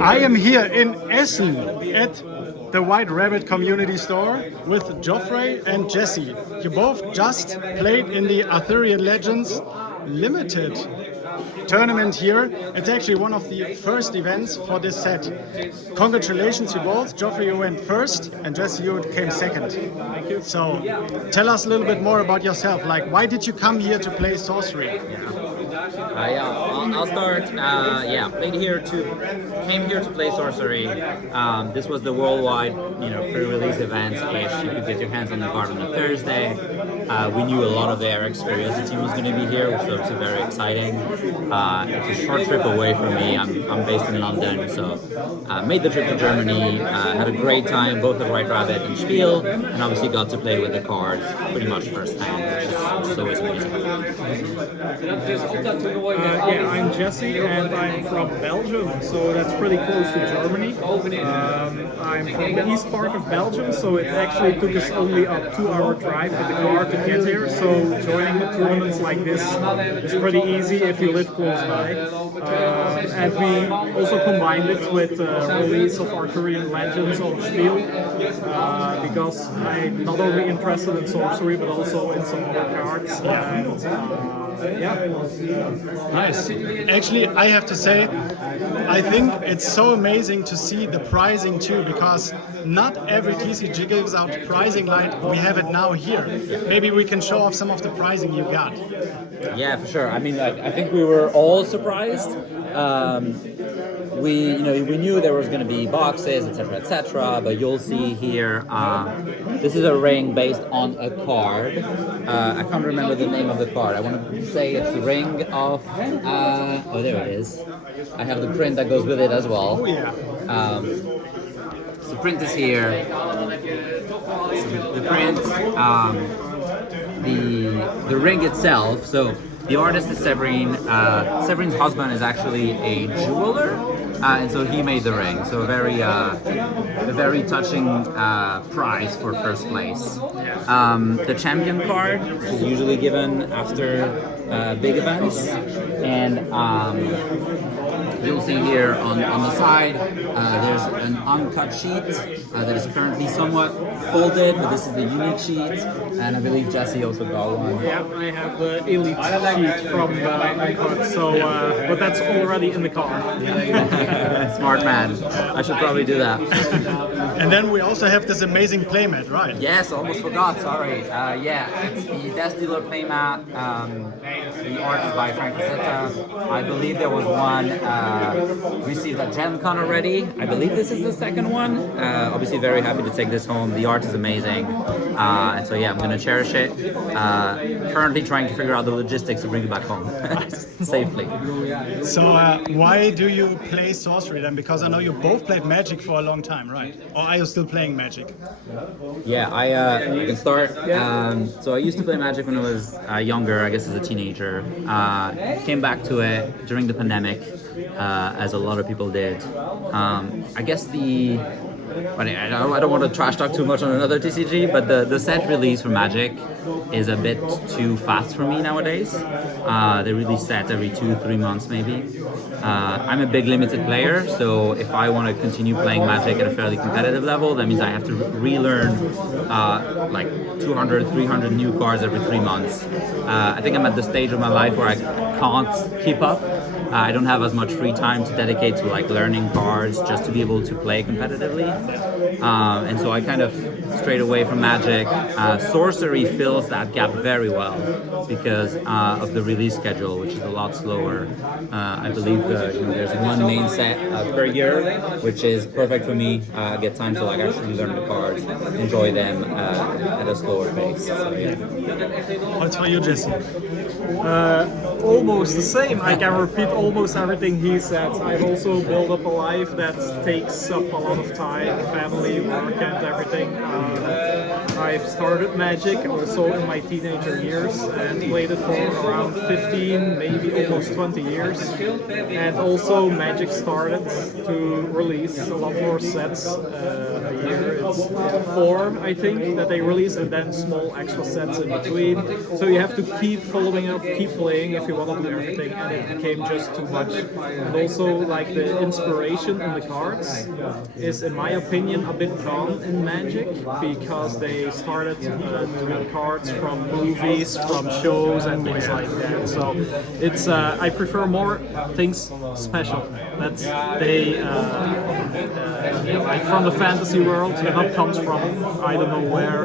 I am here in Essen at the White Rabbit community store with Geoffrey and Jesse. You both just played in the Arthurian Legends limited tournament here. It's actually one of the first events for this set. Congratulations you both. Geoffrey, you went first, and Jesse, you came second. Thank you. So tell us a little bit more about yourself. Like, why did you come here to play Sorcery? I'll start. Came here to play Sorcery. This was the worldwide, pre-release event-ish. You could get your hands on the card on a Thursday. We knew a lot of the Eric's Curiosity team was going to be here, so it's very exciting. It's a short trip away from me. I'm based in London, so made the trip to Germany. Had a great time, both at White Rabbit and Spiel, and obviously got to play with the cards pretty much firsthand, which is always amazing. I'm Jesse, and I'm from Belgium, so that's pretty close to Germany. I'm from the east part of Belgium, so it actually took us only a 2-hour drive with the car to get here. So joining tournaments like this is pretty easy if you live close by. And we also combined it with the release of Arthurian Legends on Spiel, because I'm not only interested in Sorcery but also in some other cards. Nice. Actually, I have to say, I think it's so amazing to see the pricing too, because not every TCG gives out pricing like we have it now here. Maybe we can show off some of the pricing you got. Yeah, for sure. I mean, I think we were all surprised. We knew there was going to be boxes, etc., but you'll see here, this is a ring based on a card. I can't remember the name of the card. I want to say it's the Ring of, oh, there it is. I have the print that goes with it as well. Oh, yeah. So the print is here. So the print, the ring itself, so the artist is Severin. Severin's husband is actually a jeweler, and so he made the ring. So a very touching prize for first place. The champion card is usually given after big events, and you'll see here on the side there's an uncut sheet that is currently somewhat folded, but this is the unique sheet, and I believe Jesse also got one. Yeah, I have the elite sheet from Uncut, so but that's already in the car. Smart man. I should probably do that. And then we also have this amazing playmat, right? Yes, almost forgot, sorry. It's the Death Dealer playmat. The art is by Frank Frazetta. I believe there was one received at Gen Con already. I believe this is the second one. Obviously very happy to take this home. The art is amazing. And so I'm going to cherish it. Currently trying to figure out the logistics to bring it back home safely. So why do you play Sorcery then? Because I know you both played Magic for a long time, right? Or are you still playing Magic? Yeah, I can start. So I used to play Magic when I was younger, I guess as a teenager. Came back to it during the pandemic, as a lot of people did. I guess I don't want to trash talk too much on another TCG, but the set release for Magic is a bit too fast for me nowadays. They release sets every 2-3 months maybe. I'm a big limited player, so if I want to continue playing Magic at a fairly competitive level, that means I have to relearn like 200, 300 new cards every 3 months. I think I'm at the stage of my life where I can't keep up. I don't have as much free time to dedicate to like learning cards just to be able to play competitively. And so I kind of strayed away from Magic. Sorcery fills that gap very well because of the release schedule, which is a lot slower. I believe there's one main set per year, which is perfect for me. I get time to like actually learn the cards, enjoy them at a slower pace. So, yeah. What's for you, Jesse? Almost the same. I can repeat almost everything he said. I've also built up a life that takes up a lot of time, family, work, and everything. I've started Magic also in my teenager years and played it for around 15, maybe almost 20 years. And also Magic started to release a lot more sets a year. It's 4, I think, that they release, and then small extra sets in between. So you have to keep following up, keep playing if you want to do everything, and it became just too much. And also, like, the inspiration in the cards is, in my opinion, a bit gone in Magic, because they started doing cards from movies, from shows, and things like that. So it's I prefer more things special that they like from the fantasy world, that comes from I don't know where.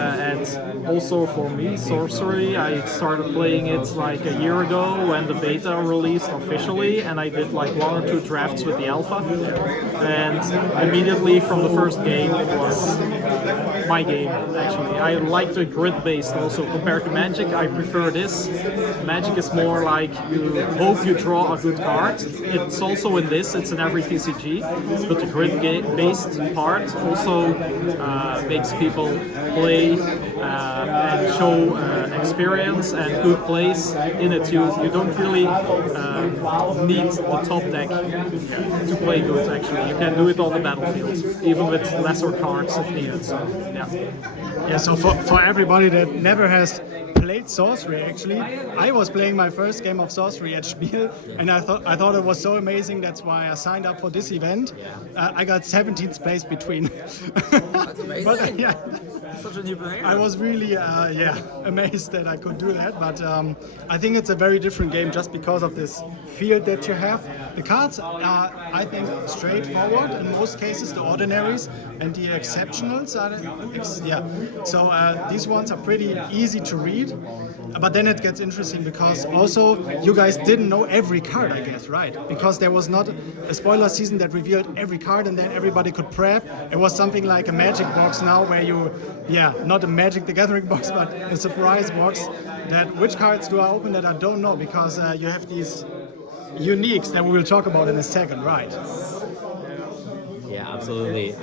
And also for me, Sorcery, I started playing it like a year ago when the beta released officially, and I did like 1 or 2 drafts with the alpha, and immediately from the first game it was my game. Actually, I like the grid-based also compared to Magic. I prefer this. Magic is more like you hope you draw a good card. It's also in this, it's in every TCG, but the grid-based part also makes people play and show experience and good plays in it. You don't really need the top deck to play good. Actually, you can do it on the battlefield, even with lesser cards if needed. So, yeah. Yeah, so for everybody that never has played Sorcery, actually, I was playing my first game of Sorcery at Spiel, and I thought it was so amazing. That's why I signed up for this event. I got 17th place between. That's amazing. But, yeah, Such a new player. I was really amazed that I could do that. But I think it's a very different game just because of this field that you have. The cards are, I think, straightforward in most cases. The ordinaries and the exceptionals are So these ones are pretty easy to read. But then it gets interesting because also you guys didn't know every card, I guess, right? Because there was not a spoiler season that revealed every card and then everybody could prep. It was something like a Magic box now where you, not a Magic the Gathering box, but a surprise box that which cards do I open that I don't know, because you have these uniques that we will talk about in a second, right? Yeah, absolutely.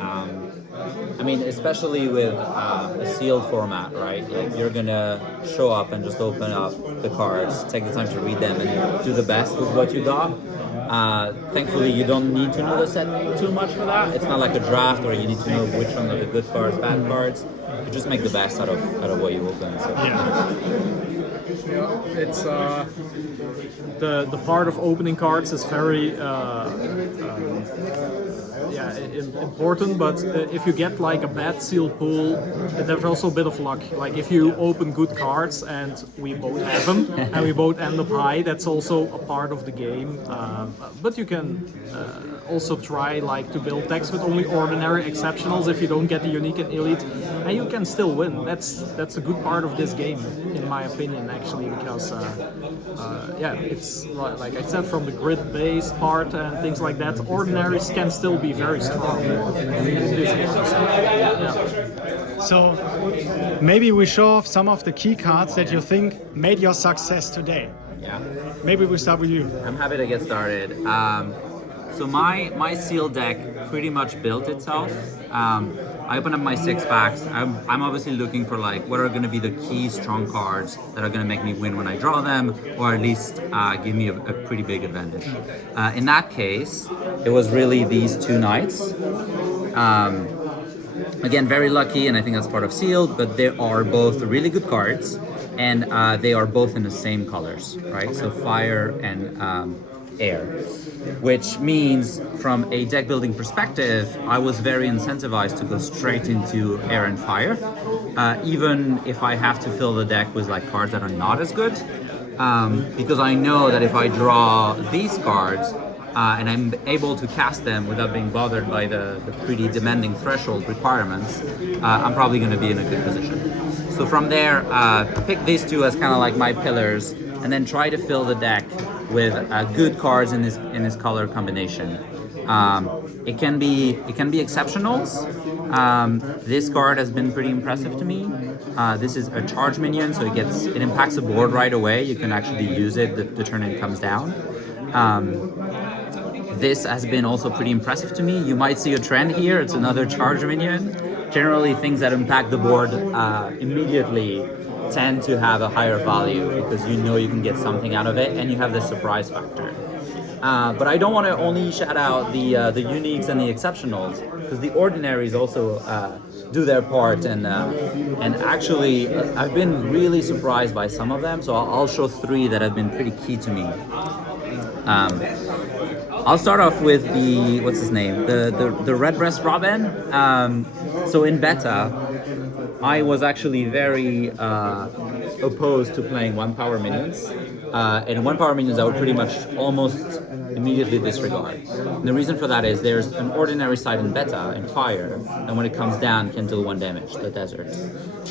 I mean, especially with a sealed format, right? Like, you're gonna show up and just open up the cards, take the time to read them, and do the best with what you got. Thankfully, you don't need to know the set too much for that. It's not like a draft where you need to know which one are the good cards, bad cards. You just make the best out of what you open. So. It's the part of opening cards is very important, but if you get like a bad seal pool, there's also a bit of luck. Like if you open good cards and we both have them and we both end up high, that's also a part of the game. But you can also try like to build decks with only ordinary exceptionals if you don't get the unique and elite, and you can still win. That's a good part of this game, in my opinion, actually, because it's like I said, from the grid-based part and things like that, ordinaries can still be very strong in this game. So maybe we show off some of the key cards that you think made your success today. Yeah. Maybe we start with you. I'm happy to get started. So my seal deck pretty much built itself. I open up my 6-packs. I'm obviously looking for like what are going to be the key strong cards that are going to make me win when I draw them, or at least give me a pretty big advantage. In that case, it was really these 2 knights. Again, very lucky, and I think that's part of sealed, but they are both really good cards, and they are both in the same colors, right? So fire and air, which means from a deck building perspective, I was very incentivized to go straight into air and fire, even if I have to fill the deck with like cards that are not as good, because I know that if I draw these cards and I'm able to cast them without being bothered by the pretty demanding threshold requirements, I'm probably going to be in a good position. So from there, pick these 2 as kind of like my pillars, and then try to fill the deck with good cards in this color combination. It can be exceptionals. This card has been pretty impressive to me. This is a charge minion, so it impacts the board right away. You can actually use it the turn it comes down. This has been also pretty impressive to me. You might see a trend here. It's another charge minion. generally things that impact the board immediately tend to have a higher value because you know you can get something out of it and you have this surprise factor. But I don't want to only shout out the uniques and the exceptionals, because the ordinaries also do their part, and actually I've been really surprised by some of them. So I'll show 3 that have been pretty key to me. I'll start off with the, what's his name, the Redbreast Robin. So in beta, I was actually very opposed to playing 1 power minions. And 1 power minions I would pretty much almost immediately disregard. And the reason for that is there's an ordinary side in beta, in fire, and when it comes down can deal 1 damage, the desert.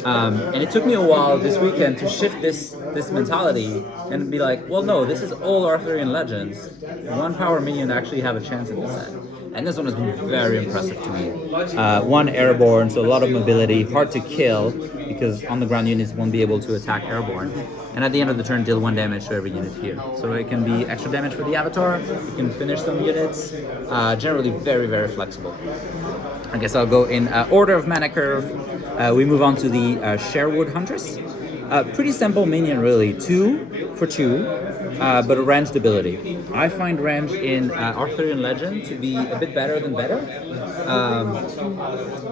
And it took me a while this weekend to shift this mentality and be like, well no, this is all Arthurian Legends. 1 power minion actually have a chance in this set. And this one has been very impressive to me. 1 airborne, so a lot of mobility, hard to kill because on the ground units won't be able to attack airborne. And at the end of the turn, deal 1 damage to every unit here. So it can be extra damage for the avatar, you can finish some units, generally very, very flexible. I guess I'll go in order of mana curve. We move on to the Sherwood Huntress. Pretty simple minion really, 2 for 2, but a ranged ability. I find range in Arthurian Legend to be a bit better than better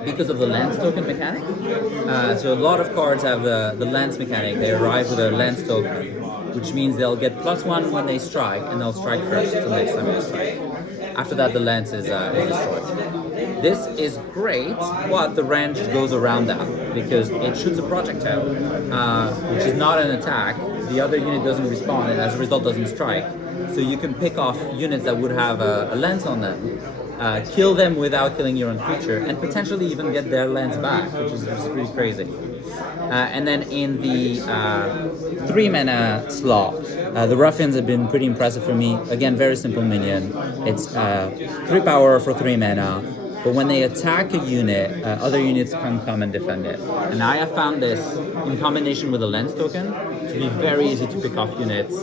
because of the lance token mechanic. So a lot of cards have the lance mechanic. They arrive with a lance token, which means they'll get +1 when they strike, and they'll strike first the next time they strike. After that, the lance is destroyed. This is great, but the range goes around that because it shoots a projectile, which is not an attack. The other unit doesn't respawn and as a result doesn't strike. So you can pick off units that would have a lance on them, kill them without killing your own creature, and potentially even get their lance back, which is just pretty crazy. And then in the 3 mana slot, the Ruffians have been pretty impressive for me. Again, very simple minion. It's 3 power for 3 mana. But when they attack a unit, other units can come and defend it. And I have found this, in combination with a lens token, to be very easy to pick off units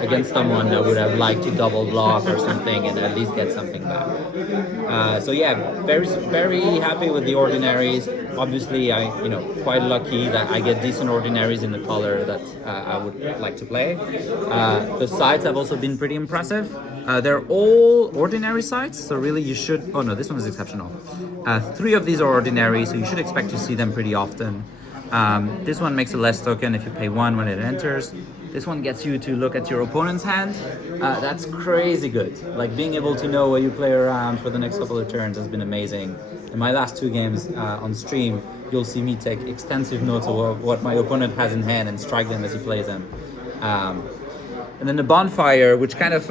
against someone that would have liked to double block or something and at least get something back. So yeah, very, very happy with the ordinaries. Obviously, quite lucky that I get decent ordinaries in the color that I would like to play. The sides have also been pretty impressive. They're all ordinary sides, so really you should... Oh no, this one is exceptional. 3 of these are ordinary, so you should expect to see them pretty often. This one makes a less token if you pay 1 when it enters. This one gets you to look at your opponent's hand. That's crazy good. Like being able to know what you play around for the next couple of turns has been amazing. In my last 2 games on stream, you'll see me take extensive notes of what my opponent has in hand and strike them as he plays them. And then the bonfire, which kind of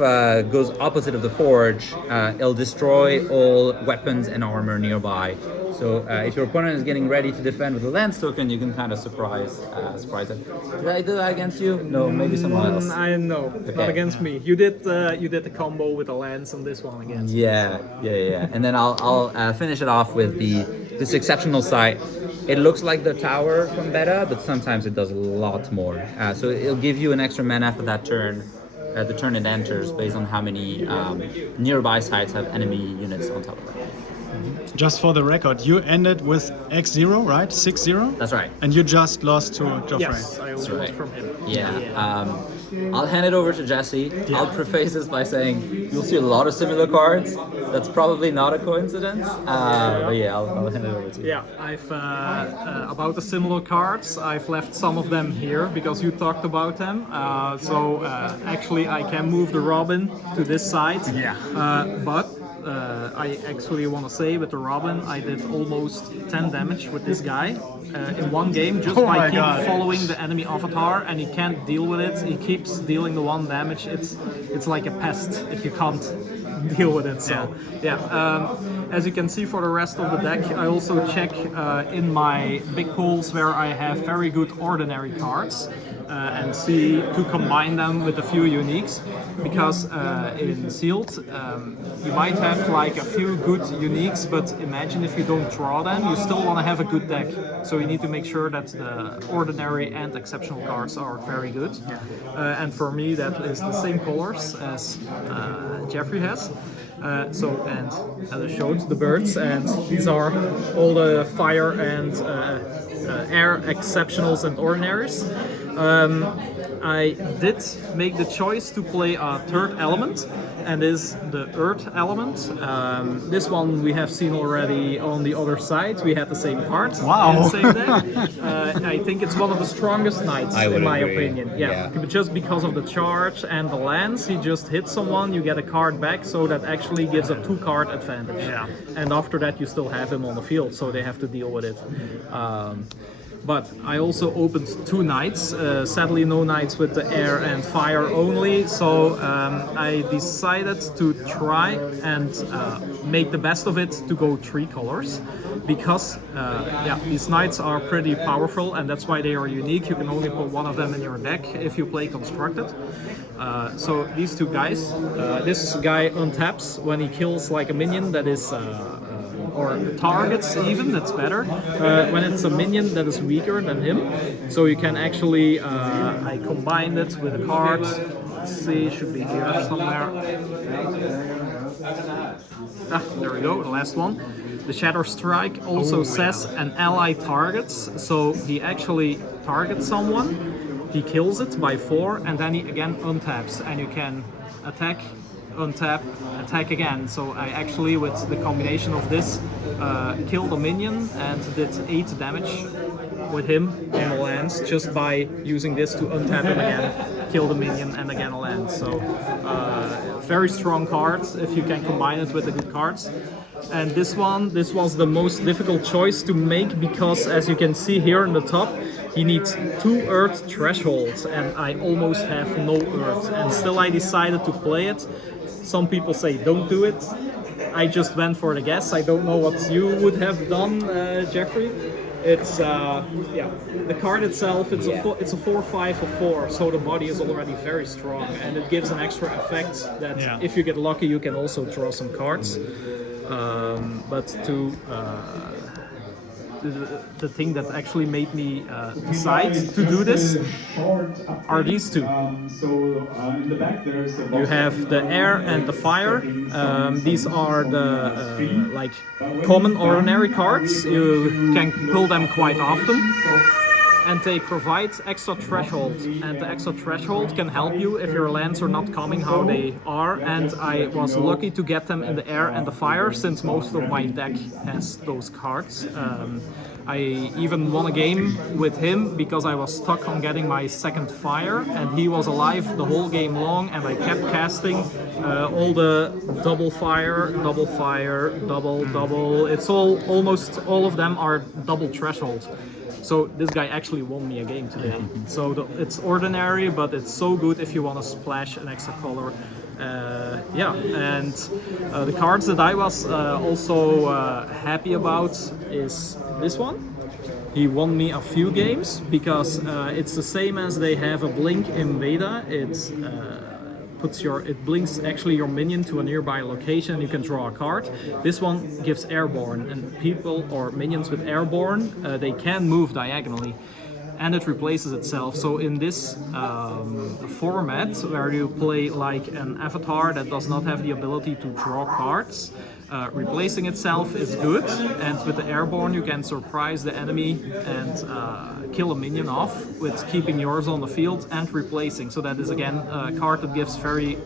goes opposite of the forge, it'll destroy all weapons and armor nearby. So if your opponent is getting ready to defend with a lance token, you can kind of surprise it. Did I do that against you? No, maybe someone else. I know, okay. Not against me. You did the combo with a lance on this one against me. Yeah. And then I'll finish it off with this exceptional sight. It looks like the tower from beta, but sometimes it does a lot more. So it'll give you an extra mana for that turn, the turn it enters, based on how many nearby sites have enemy units on top of it. Just for the record, you ended with X0, right? 6-0? That's right. And you just lost to Geoffrey. Yes, I also lost from him. Yeah. I'll hand it over to Jesse. Yeah. I'll preface this by saying you'll see a lot of similar cards. That's probably not a coincidence. But yeah, I'll hand it over to you. Yeah, I've about the similar cards. I've left some of them here because you talked about them. So actually, I can move the Robin to this side. Yeah. But I actually want to say with the Robin, I did almost 10 damage with this guy in one game just by following the enemy avatar, and he can't deal with it. He keeps dealing the 1 damage. It's like a pest if you can't deal with it. So yeah. As you can see for the rest of the deck, I also check in my big pools where I have very good ordinary cards. And see to combine them with a few uniques, because in sealed you might have like a few good uniques, but imagine if you don't draw them, you still want to have a good deck. So you need to make sure that the ordinary and exceptional cards are very good. And for me that is the same colors as Geoffrey has. And as I showed, the birds, and these are all the fire and air exceptionals and ordinaries. I did make the choice to play a third element, and is the earth element. This one we have seen already on the other side. We had the same card in the same deck. I think it's one of the strongest knights in my opinion. Yeah, just because of the charge and the lands. He just hits someone, you get a card back, so that actually gives a 2-card advantage. Yeah. And after that you still have him on the field, so they have to deal with it. But I also opened 2 knights, sadly no knights with the air and fire only, so I decided to try and make the best of it to go 3 colors, because these knights are pretty powerful, and that's why they are unique. You can only put one of them in your deck if you play Constructed. So these 2 guys, this guy untaps when he kills like a minion that is or targets even, that's better, when it's a minion that is weaker than him. So you can actually, I combined it with a card, let's see, should be here somewhere. There we go, the last one. The Shatter Strike also says an ally targets, so he actually targets someone, he kills it by 4, and then he again untaps, and you can attack, untap, attack again. So I actually, with the combination of this, killed a minion and did 8 damage with him in the lands just by using this to untap him again, kill the minion, and again a land. So very strong cards if you can combine it with the good cards. And this was the most difficult choice to make, because as you can see here in the top, he needs 2 earth thresholds, and I almost have no earth, and still I decided to play it. Some people say don't do it. I just went for the guess. I don't know what you would have done, Geoffrey. It's the card itself. It's a 4/5 or 4, so the body is already very strong, and it gives an extra effect that if you get lucky, you can also draw some cards. But to the thing that actually made me decide to do this are these 2. You have the air and the fire. These are the like common ordinary cards. You can pull them quite often. And they provide extra threshold, and the extra threshold can help you if your lands are not coming how they are, and I was lucky to get them in the air and the fire, since most of my deck has those cards. I even won a game with him because I was stuck on getting my second fire, and he was alive the whole game long, and I kept casting all the double fire, double. It's almost all of them are double threshold. So this guy actually won me a game today. So it's ordinary, but it's so good if you want to splash an extra color. And the cards that I was also happy about is this one. He won me a few games because it's the same as they have a blink in beta. It blinks actually your minion to a nearby location. You can draw a card. This one gives airborne, and people or minions with airborne, they can move diagonally, and it replaces itself. So in this format where you play like an avatar that does not have the ability to draw cards, replacing itself is good, and with the airborne you can surprise the enemy and kill a minion off with keeping yours on the field and replacing. So that is again a card that gives very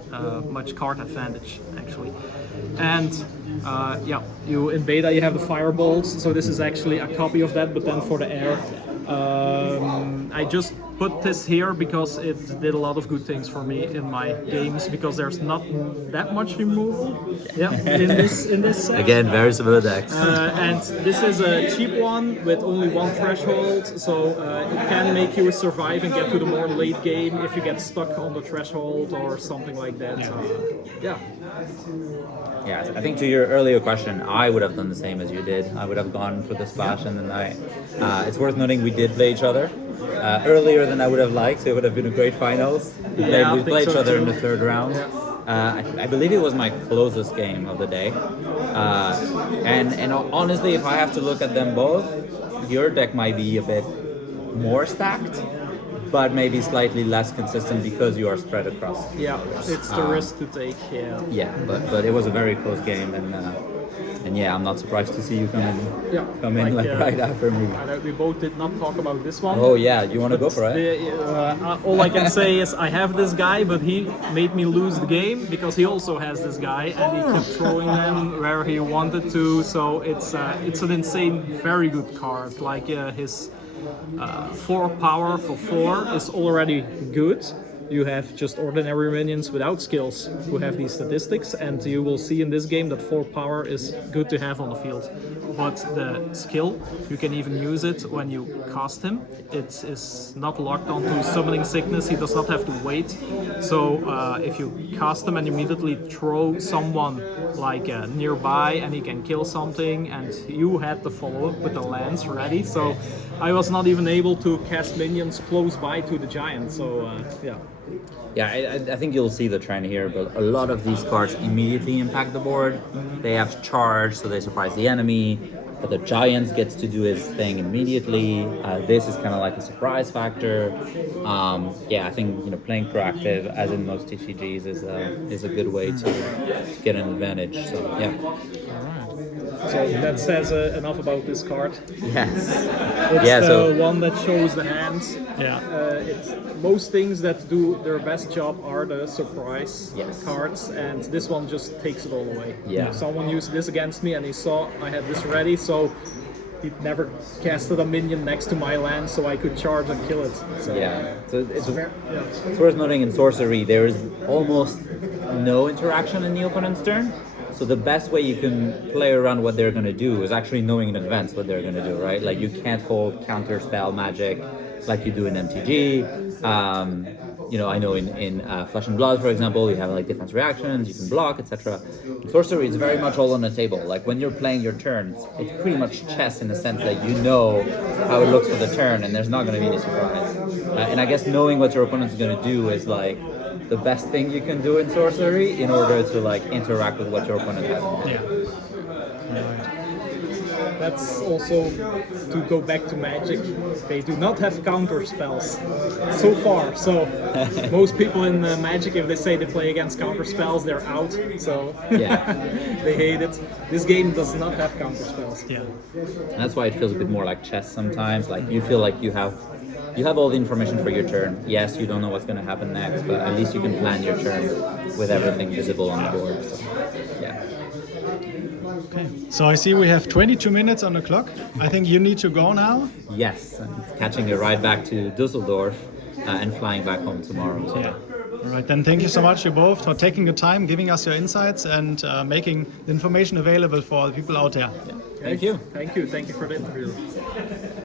much card advantage actually. And in beta you have the fireballs, so this is actually a copy of that, but then for the air. I just put this here because it did a lot of good things for me in my games, because there's not that much removal in this set. Again, very similar decks. And this is a cheap one with only 1 threshold, so it can make you survive and get to the more late game if you get stuck on the threshold or something like that. Yeah, I think to your earlier question, I would have done the same as you did. I would have gone for the splash, and then it's worth noting we did play each other earlier than I would have liked. So it would have been a great finals. We played each other in the 3rd round. I believe it was my closest game of the day. And honestly, if I have to look at them both, your deck might be a bit more stacked. but maybe slightly less consistent because you are spread across. Yeah, it's the risk to take. Yeah. Yeah, but it was a very close game, and yeah, I'm not surprised to see you come in right after me. We both did not talk about this one. Oh yeah, you want to go for it? All I can say is I have this guy, but he made me lose the game because he also has this guy, and he kept throwing them where he wanted to. So it's an insane, very good card. Like his 4 power for 4 is already good. You have just ordinary minions without skills who have these statistics, and you will see in this game that 4 power is good to have on the field. But the skill, you can even use it when you cast him. It is not locked onto summoning sickness, he does not have to wait. So if you cast him and immediately throw someone like nearby and he can kill something, and you had the follow-up with the lance ready. So I was not even able to cast minions close by to the giant, so yeah. Yeah, I think you'll see the trend here, but a lot of these cards immediately impact the board. They have charge, so they surprise the enemy, but the giant gets to do his thing immediately. This is kind of like a surprise factor. Yeah, I think playing proactive, as in most TCGs, is a good way to get an advantage. So yeah. So that says enough about this card. Yes. It's the one that shows the hands. Yeah. Most things that do their best job are the surprise cards, and this one just takes it all away. Yeah. Someone used this against me, and he saw I had this ready, so he never casted a minion next to my land, so I could charge and kill it. So yeah. So it's worth noting in Sorcery there is almost no interaction in the opponent's turn. So the best way you can play around what they're going to do is actually knowing in advance what they're going to do, right? Like you can't hold counter spell magic like you do in MTG. I know in Flesh and Blood, for example, you have like defense reactions, you can block, etc. In Sorcery, it's very much all on the table. Like when you're playing your turns, it's pretty much chess in the sense that you know how it looks for the turn, and there's not going to be any surprise. And I guess knowing what your opponent's going to do is like the best thing you can do in Sorcery in order to like interact with what your opponent has. Yeah. That's also to go back to Magic. They do not have counter spells so far. So most people in Magic, if they say they play against counter spells, they're out. So Yeah. they hate it. This game does not have counter spells. Yeah. And that's why it feels a bit more like chess sometimes. Like you feel like you have all the information for your turn. Yes, you don't know what's going to happen next, but at least you can plan your turn with everything visible on the board. So, yeah. Okay. So I see we have 22 minutes on the clock. I think you need to go now. Yes, I'm catching a ride back to Düsseldorf and flying back home tomorrow. So. Yeah. All right. Then thank you so much, you both, for taking the time, giving us your insights, and making the information available for the people out there. Yeah. Thank you. Thank you. Thank you for the interview.